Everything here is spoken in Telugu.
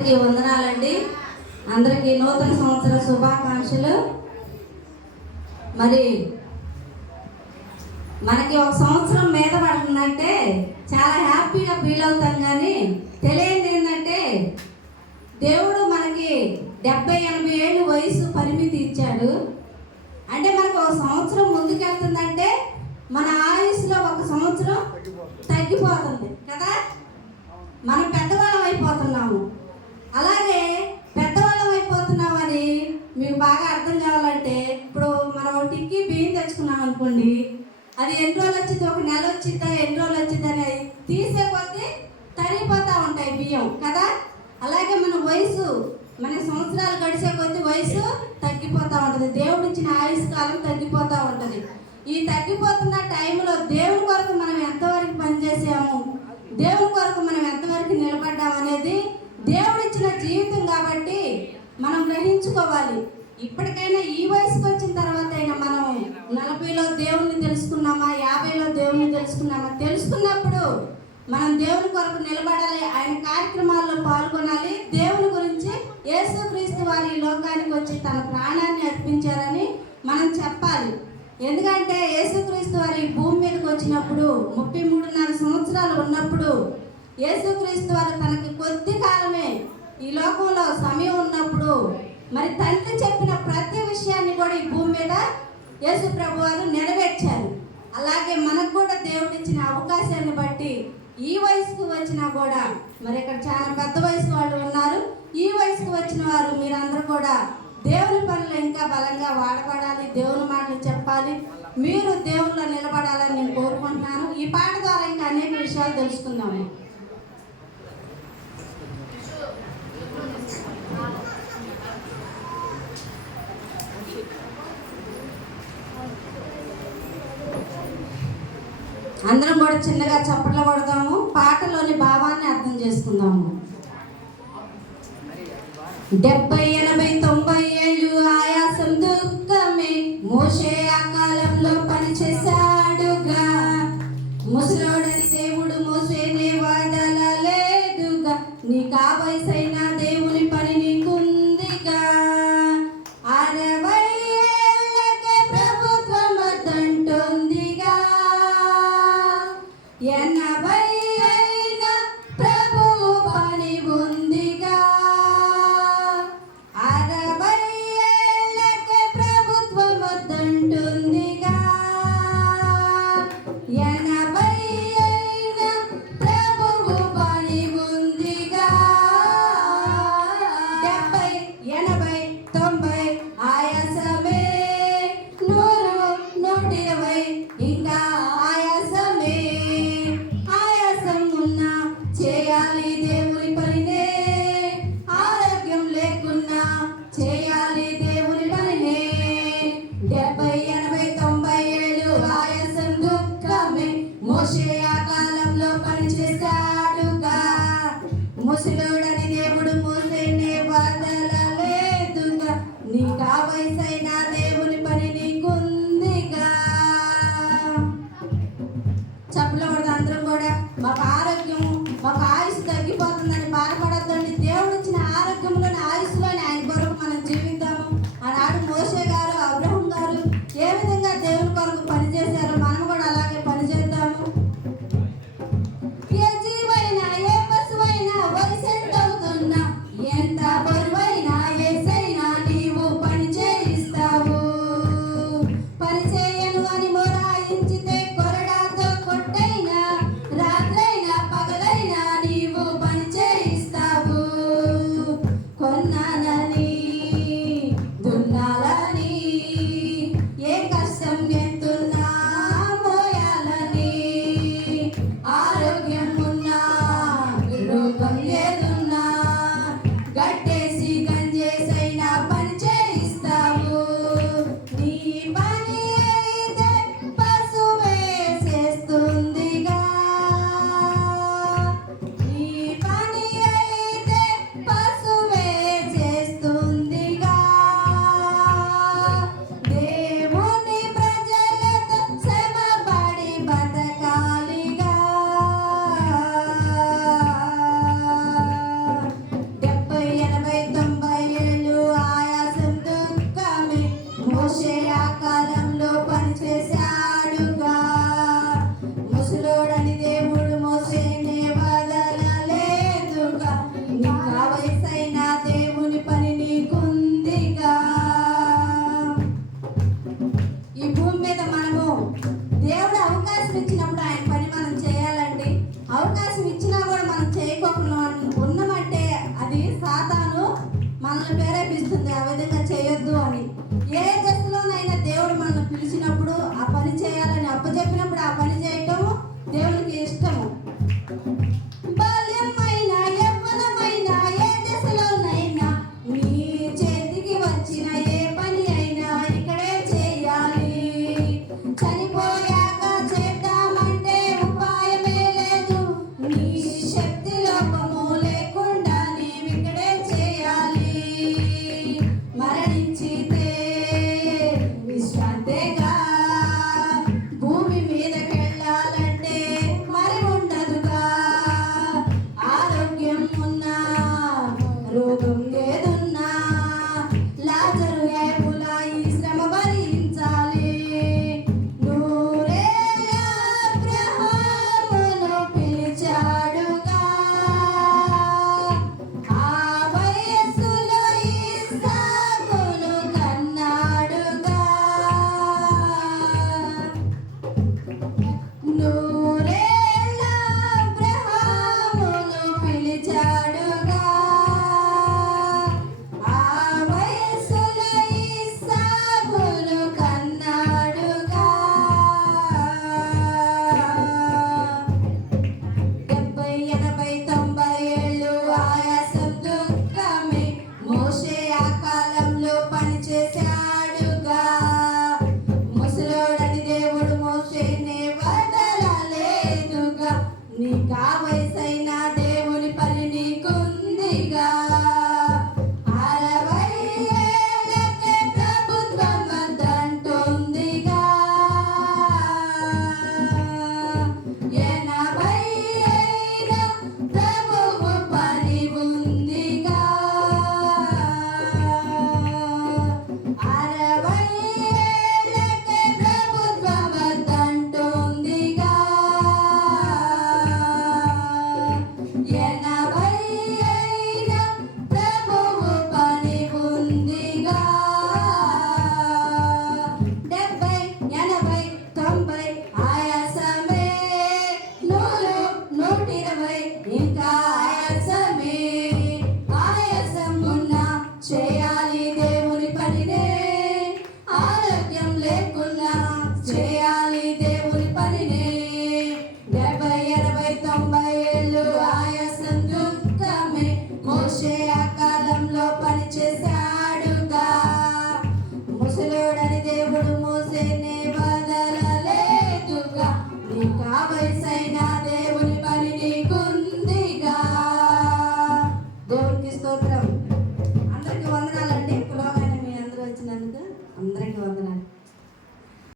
వందనాలండి. అందరికీ నూతన సంవత్సర శుభాకాంక్షలు. మరి మనకి ఒక సంవత్సరం మీద పడుతుందంటే చాలా హ్యాపీగా ఫీల్ అవుతాం, కానీ తెలియదు ఏంటంటే దేవుడు మనకి 70-80 ఏళ్ళు వయసు పరిమితి ఇచ్చాడు. అంటే మనకు ఒక సంవత్సరం ముందుకెళ్తుందంటే మన ఆయుష్లో ఒక సంవత్సరం తగ్గిపోతుంది కదా. మనం పెద్దవాళ్ళం అయిపోతున్నాము. అలాగే పెద్దవాళ్ళం అయిపోతున్నామని మీకు బాగా అర్థం కావాలంటే, ఇప్పుడు మనం టిక్కీ బియ్యం తెచ్చుకున్నాం అనుకోండి, అది ఎన్ని రోజులు వచ్చింది, ఒక నెల వచ్చిద్దా, ఎన్ని రోజులు వచ్చిందని తీసే కొద్దీ తరిగిపోతూ ఉంటాయి బియ్యం కదా. అలాగే మన వయసు, మన సంవత్సరాలు గడిచే కొద్దీ వయసు తగ్గిపోతూ ఉంటుంది. దేవుడు ఇచ్చిన ఆయుష్ కాలం తగ్గిపోతూ ఉంటుంది. ఈ తగ్గిపోతున్న టైంలో దేవుని కొరకు మనం ఎంతవరకు పనిచేసాము, దేవుని కొరకు మనం ఎంతవరకు నిలబడ్డాం అనేది దేవుడిచ్చిన జీవితం కాబట్టి మనం గ్రహించుకోవాలి. ఇప్పటికైనా ఈ వయసుకు వచ్చిన తర్వాత అయినా మనం 40లో దేవుణ్ణి తెలుసుకున్నామా, 50లో దేవుణ్ణి తెలుసుకున్నామా, తెలుసుకున్నప్పుడు మనం దేవుని కొరకు నిలబడాలి, ఆయన కార్యక్రమాల్లో పాల్గొనాలి. దేవుని గురించి యేసుక్రీస్తు వారి లోకానికి వచ్చి తన ప్రాణాన్ని అర్పించారని మనం చెప్పాలి. ఎందుకంటే యేసుక్రీస్తు వారి భూమి మీదకి వచ్చినప్పుడు 33.5 సంవత్సరాలు ఉన్నప్పుడు యేసుక్రీస్తు వారు తనకి కొద్ది కాలమే ఈ లోకంలో సమయం ఉన్నప్పుడు మరి తండ్రి చెప్పిన ప్రతి విషయాన్ని కూడా ఈ భూమి మీద యేసు ప్రభు వారు నెరవేర్చారు. అలాగే మనకు కూడా దేవుడిచ్చిన అవకాశాన్ని బట్టి ఈ వయసుకు వచ్చినా కూడా, మరి ఇక్కడ చాలా పెద్ద వయసు వాళ్ళు ఉన్నారు, ఈ వయసుకు వచ్చిన వారు మీరందరూ కూడా దేవుని పనులు ఇంకా బలంగా వాడబడాలి, దేవుని మాటలు చెప్పాలి, మీరు దేవుళ్ళలో నిలబడాలని నేను కోరుకుంటున్నాను. ఈ పాట ద్వారా ఇంకా అనేక విషయాలు తెలుసుకుందాము. అందరం కూడా చిన్నగా చప్పట్లు కొడదాము, పాటలోని భావాన్ని అర్థం చేసుకుందాము. 70-80-90 ఏళ్ళు ఆయాసం దుఃఖమే మోషే ఆ కాలంలో పనిచేశాడుగా. ముసలోడని దేవుడు మోసేనే వదలలేదుగా. నీకు ఆ వయసైనా దేవుని పని నీకుందిగా. 60 ఏళ్ళకే ప్రభుత్వం వద్దంటుందిగా. 80 అయినా ప్రభువు పని ఉందిగా. 60 ఏళ్ళకే ప్రభుత్వం వద్దంటుందిగా. 80 అయినా ప్రభువు పని ఉందిగా. ఇంకా వయసైన దేవుని పని నీకుందిగా. ఈ భూమి మీద మనము దేవుడు అవకాశం ఇచ్చినప్పుడు ఆయన పని మనం చేయాలండి. అవకాశం ఇచ్చినా కూడా మనం చేయకోకుండా ఉన్నామంటే అది సాతాను మనల్ని ప్రేరేపిస్తుంది ఆ విధంగా చేయొద్దు అని. ఏ దశలోనైనా దేవుడు మనల్ని పిలిచినప్పుడు ఆ పని చేయాలని అప్పచెప్పినప్పుడు ఆ పని చేయటం దేవునికి ఇష్టము. బాల్యమైన యవ్వనమైన ఏ దశలోనైనా నీ చేతికి వచ్చిన ఏ పని అయినా ఇక్కడే చేయాలి. చనిపోయాక చేద్దామంటే ఉపాయమే లేదు. నీ శక్తి లోపము లేకుండా నీవిక్కడే చేయాలి. మరణించితే విశ్రాంతేగా, భూమి మీదకెళ్ళాలంటే మరి ఉండదుగా. ఆరోగ్యం ఉన్నా రోగం